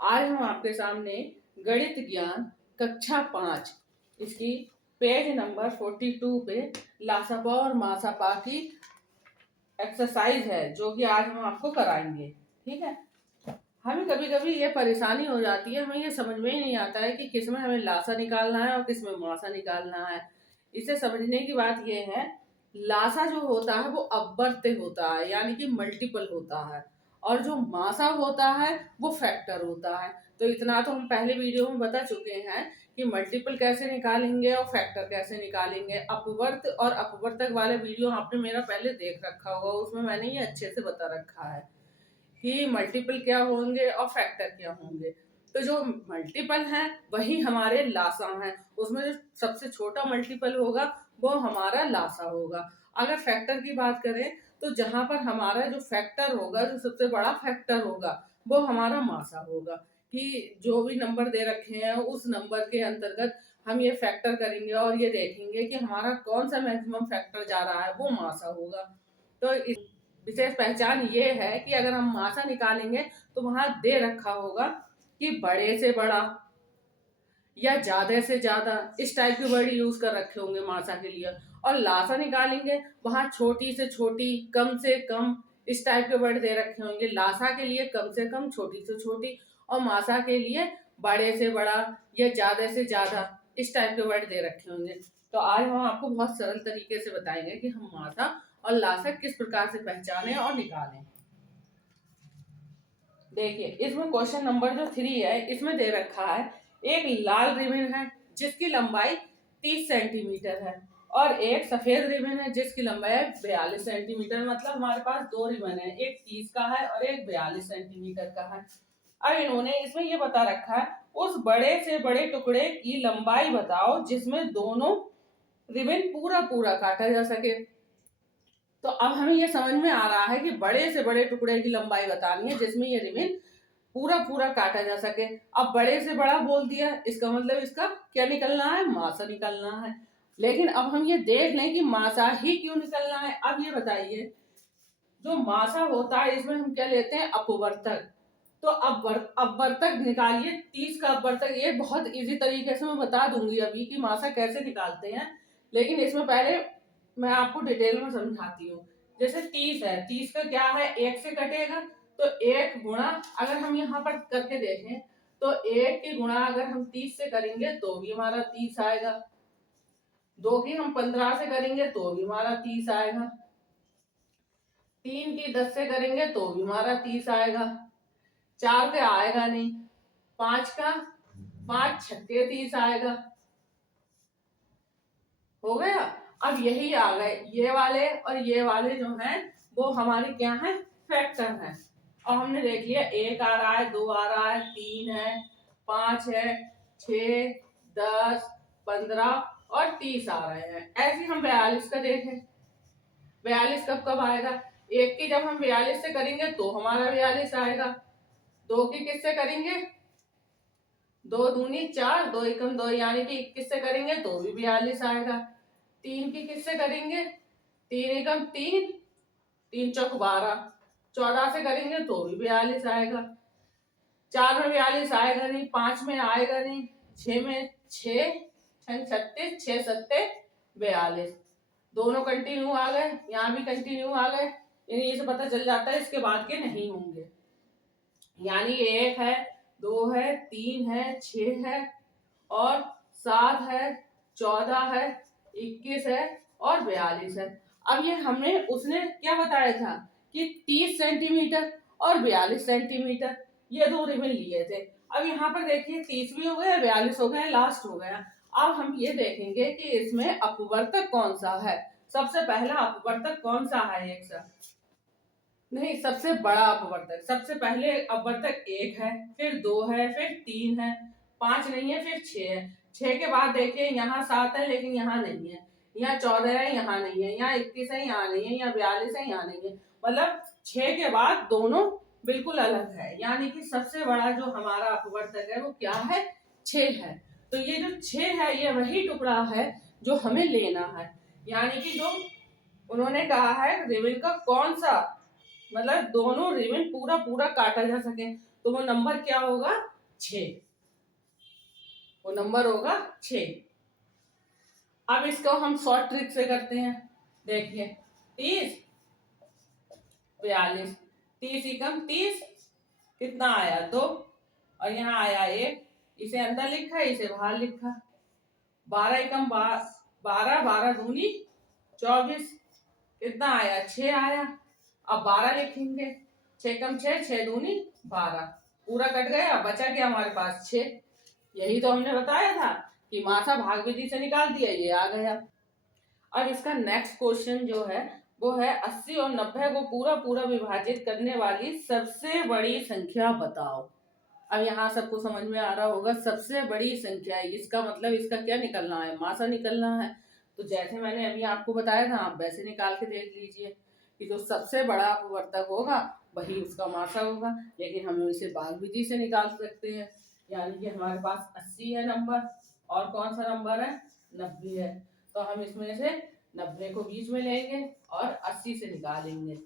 आज हम आपके सामने गणित ज्ञान कक्षा 5 इसकी पेज नंबर 42 पे लासापा और मासापा की एक्सरसाइज है जो कि आज हम आपको कराएंगे। ठीक है, हमें कभी कभी ये परेशानी हो जाती है, हमें ये समझ में ही नहीं आता है कि किस में हमें लासा निकालना है और किस में मासा निकालना है। इसे समझने की बात यह है, लासा जो होता है वो अव्यक्त होता है यानी कि मल्टीपल होता है, और जो मासा होता है वो फैक्टर होता है। तो इतना तो हम पहले वीडियो में बता चुके हैं कि मल्टीपल कैसे निकालेंगे और फैक्टर कैसे निकालेंगे। अपवर्त और अपवर्तक वाले वीडियो आपने मेरा पहले देख रखा होगा, उसमें मैंने ये अच्छे से बता रखा है कि मल्टीपल क्या होंगे और फैक्टर क्या होंगे। तो जो मल्टीपल हैं वही हमारे लासा हैं, उसमें जो सबसे छोटा मल्टीपल होगा वो हमारा लासा होगा। अगर फैक्टर की बात करें तो जहां पर हमारा जो फैक्टर होगा, जो सबसे बड़ा फैक्टर होगा वो हमारा मासा होगा, कि जो भी नंबर दे रखे हैं उस नंबर के अंतर्गत हम ये फैक्टर करेंगे और ये देखेंगे कि हमारा कौन सा मैक्सिमम फैक्टर जा रहा है, वो मासा होगा। तो विशेष पहचान ये है कि अगर हम मासा निकालेंगे तो वहां दे रखा होगा कि बड़े से बड़ा या ज्यादा से ज्यादा, इस टाइप के वर्ड यूज कर रखे होंगे मासा के लिए। और लासा निकालेंगे वहां छोटी से छोटी, कम से कम, इस टाइप के वर्ड दे रखे होंगे। लासा के लिए कम से कम, छोटी से छोटी, और मासा के लिए बड़े से बड़ा या ज्यादा से ज्यादा, इस टाइप के वर्ड दे रखे होंगे। तो आज हम आपको बहुत सरल तरीके से बताएंगे कि हम मासा और लासा किस प्रकार से पहचाने और निकालें। देखिए, इसमें क्वेश्चन नंबर जो 3 है, इसमें दे रखा है एक लाल रिबन है जिसकी लंबाई 30 सेंटीमीटर है और एक सफेद रिबन है जिसकी लंबाई है 42 सेंटीमीटर। मतलब हमारे पास दो रिबन है, एक 30 का है और एक 42 सेंटीमीटर का है। अब इन्होंने इसमें ये बता रखा है उस बड़े से बड़े टुकड़े की लंबाई बताओ जिसमें दोनों रिबन पूरा पूरा काटा जा सके। तो अब हमें ये समझ में आ रहा है कि बड़े से बड़े टुकड़े की लंबाई बतानी है जिसमें ये रिबन पूरा पूरा काटा जा सके। अब बड़े से बड़ा बोल दिया, इसका मतलब इसका क्या निकलना है, मासा निकलना है। लेकिन अब हम ये देख लें कि मासा ही क्यों निकलना है। अब ये बताइए, जो मासा होता है इसमें हम क्या लेते हैं, अपवर्तक। तो अपवर्तक निकालिए, 30 का अपवर्तक। ये बहुत इजी तरीके से मैं बता दूंगी अभी कि मासा कैसे निकालते हैं, लेकिन इसमें पहले मैं आपको डिटेल में समझाती हूँ। जैसे 30 है, 30 का क्या है, एक से कटेगा, तो एक गुणा, अगर हम यहाँ पर करके देखें तो एक की गुणा अगर हम 30 से करेंगे तो भी हमारा 30 आएगा, दो की हम 15 से करेंगे तो भी हमारा 30 आएगा, तीन की 10 से करेंगे तो भी हमारा 30 आएगा, चार का आएगा नहीं, पांच का, 5 छक्के 30 आएगा। हो गया। अब यही आ गए ये वाले, और ये वाले जो हैं वो हमारे क्या है, फैक्टर हैं। और हमने देख लिया, एक आ रहा है, दो आ रहा है, तीन है, 5 है, 6, 10, 15 और 30 आ रहे हैं। ऐसे हम 42 का देखें, 42 कब कब आएगा, एक की जब हम 42 से करेंगे तो हमारा 42 आएगा, दो की किससे करेंगे, दो दूनी 4, दो एकम 2 यानी कि 21 से करेंगे तो भी 42 आएगा, तीन की किससे करेंगे, तीन एकम 3, 3 चौक 12, 14 से करेंगे तो भी 42 आएगा, 4 में 42 आएगा नहीं, 5 में आएगा नहीं, 6 में 6, 36, 6 सत्ते 42, दोनों कंटिन्यू आ गए, यहाँ भी कंटिन्यू आ गए। यानी ये से पता चल जाता है इसके बाद के नहीं होंगे। यानी एक है, दो है, तीन है, 6 है और 7 है, 14 है, 21 है और 42 है। अब ये हमने उसने क्या बताया था कि 30 सेंटीमीटर और 42 सेंटीमीटर ये दो रिबन लिए थे। अब यहाँ पर देखिए 30 भी हो गया, 42 हो गया, लास्ट हो गया। अब हम ये देखेंगे कि इसमें अपवर्तक कौन सा है। सबसे पहला अपवर्तक कौन सा है, एक सा नहीं, सबसे बड़ा अपवर्तक, सबसे पहले अपवर्तक एक है, फिर 2 है, फिर 3 है, 5 नहीं है, फिर 6 है। 6 के बाद देखिए यहाँ 7 है लेकिन यहाँ नहीं है, यहाँ 14 है, यहाँ नहीं है, यहाँ 21 है, यहाँ नहीं है, यहाँ 42 है, यहाँ नहीं है। मतलब 6 के बाद दोनों बिल्कुल अलग है। यानी कि सबसे बड़ा जो हमारा अपवर्तक है वो क्या है, 6 है। तो ये जो 6 है ये वही टुकड़ा है जो हमें लेना है। यानी कि जो उन्होंने कहा है रिबन का कौन सा, मतलब दोनों रिबन पूरा पूरा काटा जा सके। तो वो नंबर क्या होगा? 6। वो नंबर होगा 6। अब इसको हम शॉर्ट ट्रिक से करते हैं। देखिए 30 42, 30 एकम 30 कितना आया? 2, और यहाँ आया 1, इसे अंदर लिखा इसे बाहर लिखा। 12 एकम 12, 12 दूनी 24, कितना आया? 6 आया। अब 12 लिखेंगे, 6 कम 6, 6 दूनी 12, पूरा कट गया, बचा क्या हमारे पास? 6। यही तो हमने बताया था कि मासा भाग विधि से निकाल दिया, ये आ गया। अब इसका नेक्स्ट क्वेश्चन जो है वो है 80 और 90 को पूरा पूरा विभाजित करने वाली सबसे बड़ी संख्या बताओ। अब यहाँ सबको समझ में आ रहा होगा, सबसे बड़ी संख्या है, इसका मतलब इसका क्या निकलना है? मासा निकलना है। तो जैसे मैंने अभी आपको बताया था, आप वैसे निकाल के देख लीजिए कि जो सबसे बड़ा अपवर्तक होगा वही उसका मासा होगा। लेकिन हम इसे भाग विधि से निकाल सकते हैं, यानी कि हमारे पास 80 है नंबर, और कौन सा नंबर है? 90 है। तो हम इसमें से 90 को बीच में लेंगे और 80 से निकालेंगे।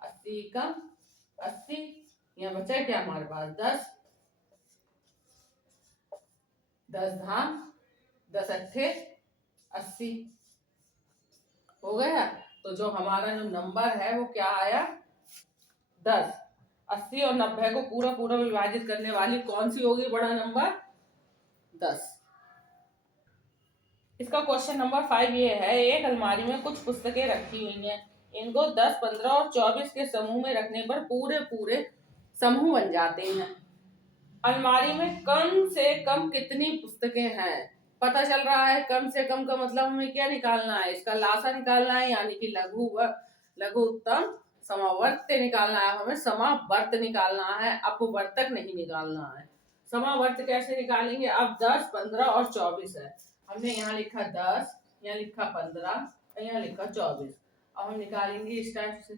80 कम 80, यहाँ बचा क्या हमारे पास? 10, 10 धाम 10 अट्ठे 80 हो गया। तो जो हमारा जो नंबर है वो क्या आया? 10। 80 और 90 को पूरा पूरा विभाजित करने वाली कौन सी होगी बड़ा नंबर? 10। इसका क्वेश्चन नंबर 5 ये है, एक अलमारी में कुछ पुस्तकें रखी हुई हैं, इनको 10, 15 और 24 के समूह में रखने पर पूरे पूरे समूह बन जाते हैं। अलमारी में कम से कम कितनी पुस्तकें हैं? पता चल रहा है कम से कम का मतलब हमें क्या निकालना है? इसका लासा निकालना है, यानी कि लघुत्तम समावर्त निकालना है। हमें समावर्त निकालना है, अपवर्तक नहीं निकालना है। समावर्त कैसे निकालेंगे? अब 10, 15 और 24 है, हमने यहाँ लिखा 10, यहाँ लिखा 15, यहाँ लिखा 24। अब हम निकालेंगे इस टाइप से।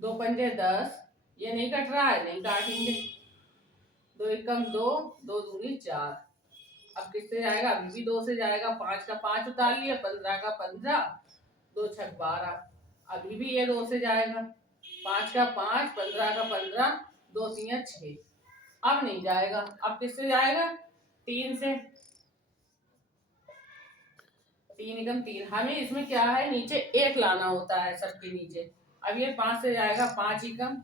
2 पंजे 10, ये नहीं कट रहा है, नहीं काटेंगे। 2 एकम 2, 2 दूनी 4। अब किससे जाएगा? अभी भी 2 से जाएगा। 5 का 5 उतार लिया, 15 का 15, 2 छक 12। अभी भी ये 2 से जाएगा। 5 का 5, 15 का 15, 2 3 6। अब नहीं जाएगा। अब किससे जाएगा? 3 से। 3 एकम 3। हमें इसमें क्या है? नीचे 1 लाना होता है सबके नीचे। अब ये 5 से जाएगा। 5 एकम,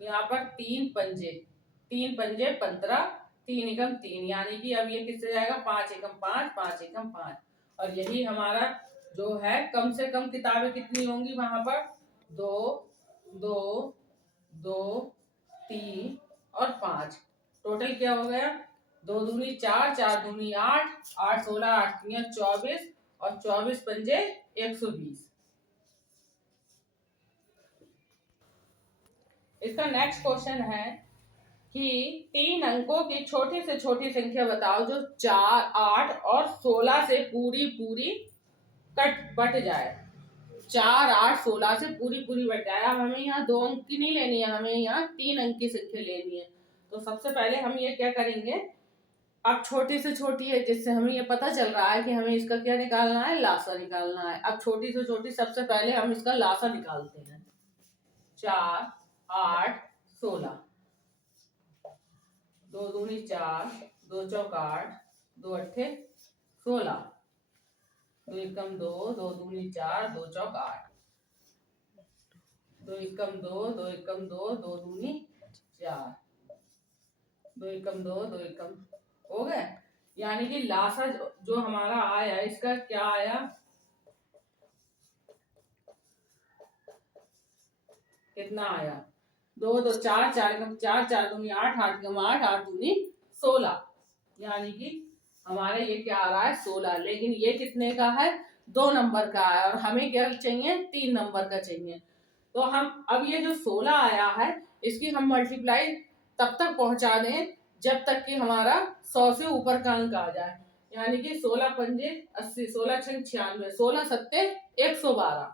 यहाँ पर 3 पंजे 15, 3 एकम 3, यानी कि अब ये किससे जाएगा? 5 एकम 5, 5 एकम 5। और यही हमारा जो है कम से कम किताबें कितनी होंगी वहां पर? 2, 2, 2, 3 और 5। टोटल क्या हो गया? 2 दूनी 4, 4 दूनी 8, 8 16, 8 3 24, और 24 पंजे 120। इसका नेक्स्ट क्वेश्चन है कि 3 अंकों की छोटी से छोटी संख्या बताओ जो 4, 8 और 16 से पूरी पूरी बट जाए। 4, 8, 16 से पूरी पूरी बट जाए। अब हमें यहाँ 2 अंक की नहीं लेनी है, हमें यहाँ 3 अंक की संख्या लेनी है। तो सबसे पहले हम ये क्या करेंगे? अब छोटी से छोटी है, जिससे हमें ये पता चल रहा है कि हमें इसका क्या निकालना है? लासा निकालना है। अब छोटी से छोटी सबसे पहले हम इसका लासा निकालते हैं। 4, 8, 16, 2 दूनी 4, 2 चौक 8, 2 अट्ठे 16, 2 एकम 2, 2 दूनी 4, 2 चौक 8, 2 एकम 2, 2 एकम 2, 2 दूनी 4, 2 एकम 2, 2 एकम हो गए। यानी कि लासा जो हमारा आया इसका क्या आया? कितना आया? 2 2 4, 4 एकम 4, 4 दूनी 8, 8 एकम 8, 8 दूनी 16, यानी कि हमारे ये क्या आ रहा है? 16। लेकिन ये कितने का है? 2 नंबर का है, और हमें क्या चाहिए? 3 नंबर का चाहिए। तो हम अब ये जो 16 आया है इसकी हम मल्टीप्लाई तब तक पहुंचा दें जब तक कि हमारा 100 से ऊपर का अंक आ जाए। यानी कि 16 पंजे 80, 16 छंग 96, 16 सत्ते 112,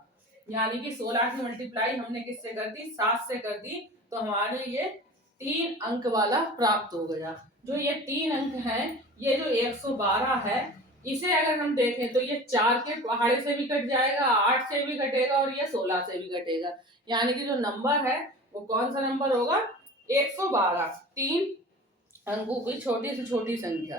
यानी कि 16 की मल्टीप्लाई हमने किससे कर दी? 7 से कर दी। तो हमारे ये 3 अंक वाला प्राप्त हो गया। जो ये 3 अंक है, ये जो 112 है, इसे अगर हम देखें तो ये 4 के पहाड़े से भी कट जाएगा, 8 से भी कटेगा, और ये 16 से भी कटेगा। यानी कि जो नंबर है वो कौन सा नंबर होगा? 112 3 अंकों की छोटी से छोटी संख्या।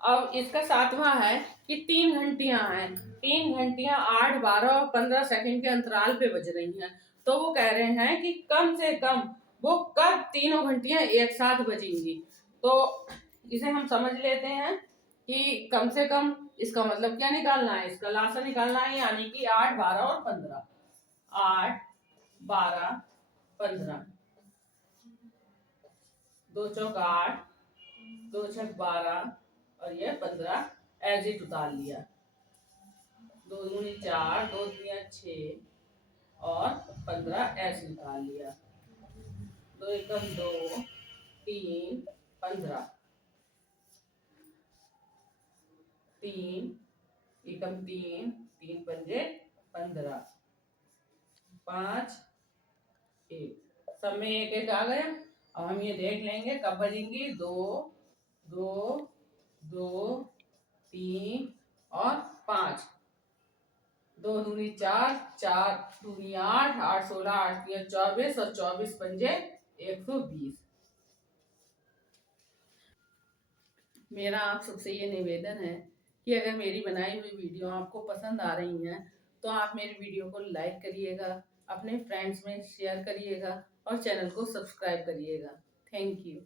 अब इसका 7वां है कि 3 घंटियां हैं, 3 घंटियां 8, 12 और 15 सेकंड के अंतराल पे बज रही हैं। तो वो कह रहे हैं कि कम से कम वो कब तीनों घंटियां एक साथ बजेंगी। तो इसे हम समझ लेते हैं कि कम से कम इसका मतलब क्या निकालना है, इसका लासा निकालना है, यानी कि 8, 12 और 15। 8, 12, 15, 2 चौक 8, 2 छक 12 और ये 15 एज इट उतार लिया। 2 दूनी 4, 2 तिया 6 और 15 ऐसे निकाल लिया। 2 एकम 2, 3, 15, 3 एकम 3, 3 पंजे 15, 5 1, सब में एक एक आ गया। अब हम ये देख लेंगे कब बजेंगी। 2, 2, 2, 3 और 5। 2 दूनी 4, 4 दूनी 8, 8 16, 8 तिया 24 और 24 पंजे 120। मेरा आप सबसे ये निवेदन है कि अगर मेरी बनाई हुई वीडियो आपको पसंद आ रही हैं तो आप मेरी वीडियो को लाइक करिएगा, अपने फ्रेंड्स में शेयर करिएगा और चैनल को सब्सक्राइब करिएगा। Thank you.